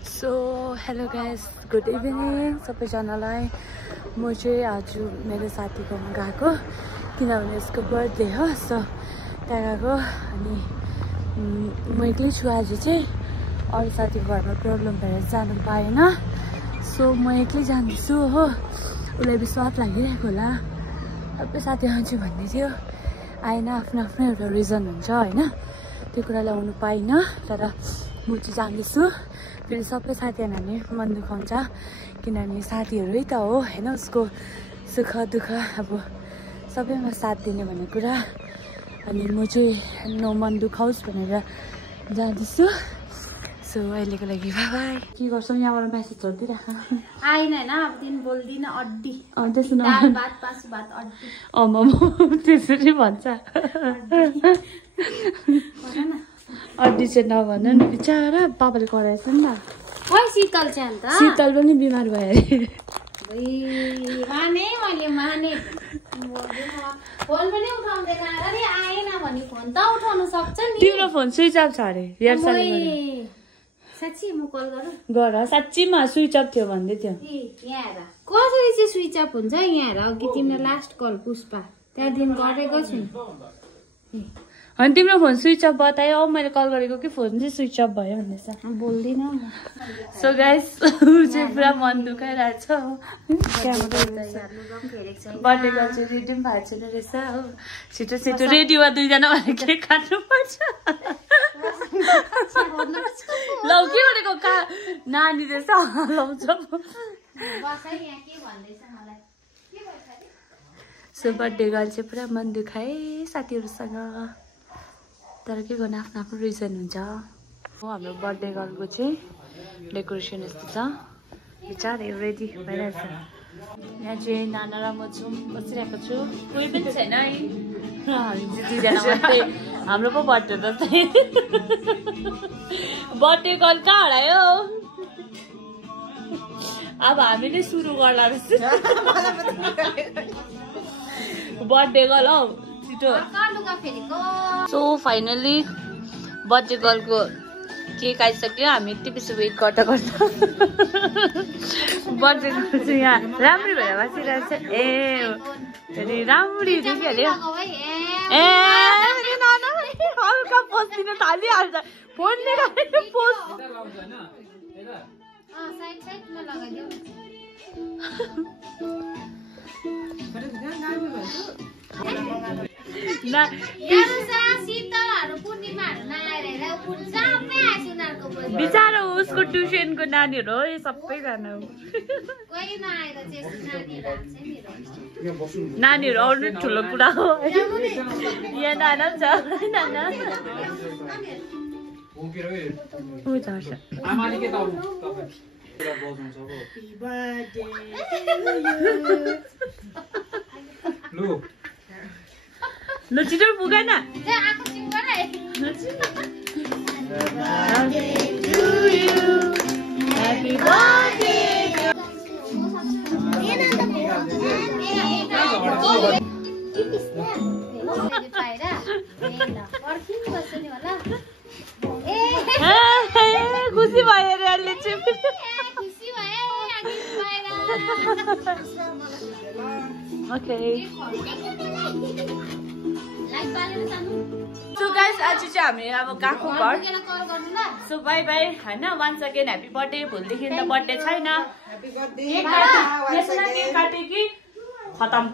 So hello guys, good evening सबैजनालाई। म चाहिँ आज मेरो साथीकोमा गएको किनभने उसको बर्थडे हो। सो त्यहाँ गएको अनि म एक्लै छु आज चाहिँ। अरू साथीको घरमा प्रब्लम भएर जानु पाएन। सो म एक्लै जान्दैछु हो। उसलाई विश्वास लागिरहेको होला, सबै साथी आउँछु भन्दै थियो, आएन। आफ्नो आफ्नो एउटा रिजन हुन्छ होइन, त्यो कुरालाई आउनु पाइनँ। तर म चाहिँ जान्दैछु। फेरि सबै साथीहरूले मन दुखाउँछ किनभने साथीहरू त हो होइन, उसको सुख दुःख अब सबैमा साथ दिने भन्ने कुरा। अनि म चाहिँ मन दुखाओस् भनेर जाँदैछु। सो अहिलेको लागि बाई बाई। के गर्छौँ यहाँबाट मेसेजहरू दिइराख। आइन होइन, अब दिन बोल्दिनँ अड्डी। त्यसो न भात पासु भात अड्डी। त्यसरी भन्छ। अड्डी चाहिँ नभन नि, बिचरा पापाले कराएछ नि त। खोइ शीतल चाहिँ अन्त शीतल पनि बिमार भयो अरे। माने फोन पनि उठाउँदैन। अरे आएन भने फोन त उठाउनु सक्छ नि। तिम्रो फोन स्विच अफ छ अरे। साँच्ची म कल गरौँ? गर, साँच्चीमा स्विच अफ थियो भन्दै थियो। यहाँ हेर कसरी चाहिँ स्विच अफ हुन्छ। यहाँ हेर अघि तिम्रो लास्ट कल पुष्पा, त्यहाँदेखि गरेको छु। अनि तिम्रो फोन स्विच अफ बतायो, मैले कल गरेको कि फोन चाहिँ स्विच अफ भयो भन्दैछ। बोल्दिनँ। सो गाइस ऊ चाहिँ पुरा मन दुखाइरहेछ हो। बर्थडे गर्छ रेडी पनि भएको छैन रहेछ हो। छिटो छिटो रेडीमा दुईजना भनेर केक काट्नुपर्छ। लौ के भनेको नानी रहेछ लाउँछ। सो बर्थडे गर्ल चाहिँ पुरा मन दुखाए साथीहरूसँग। तर के गर्नु, आफ्नो आफ्नो रिजन हुन्छ हो। हाम्रो बर्थडे गर्लको चाहिँ डेकोरेसन यस्तो छ। बिचार रेडी भइरहेछ। यहाँ चाहिँ नाना र म छौँ, बसिरहेको छु। कोही पनि छैन है, हामी चाहिँ दुईजना मात्रै। हाम्रो पो बर्थडे त चाहिँ बर्थडे गर्ल कहाँ हरायो। अब हामीले सुरु गर्ला रहेछ बर्थडे गर्ल हौ छिटो। सो फाइनली बर्थडे गर्लको केक आइसक्यो। हामी यति बेसी वेट गर्दा गर्दा बर्थडे गर्ल चाहिँ यहाँ राम्री भएर बसिरहेको छ। ए फेरि राम्री देखिहाल्यो। ए हल्का पोस्ट दिन थालिहाल्छ। फोन पोस्ट बिचारा उसको ट्युसनको नानीहरू हो सबैजना। नानीहरू आउनु ठुलो कुरा हो। यहाँ नाना पनि छ। नाना ल छिटो पुगेन। खुसी भयो अरे अहिले चाहिँ। ओके सो गाइस आज चाहिँ हामी अब गएको घर। सो बाई बाई होइन। Once again happy birthday. भोलिदेखि त बर्थडे छैन। केक काटे कि खतम।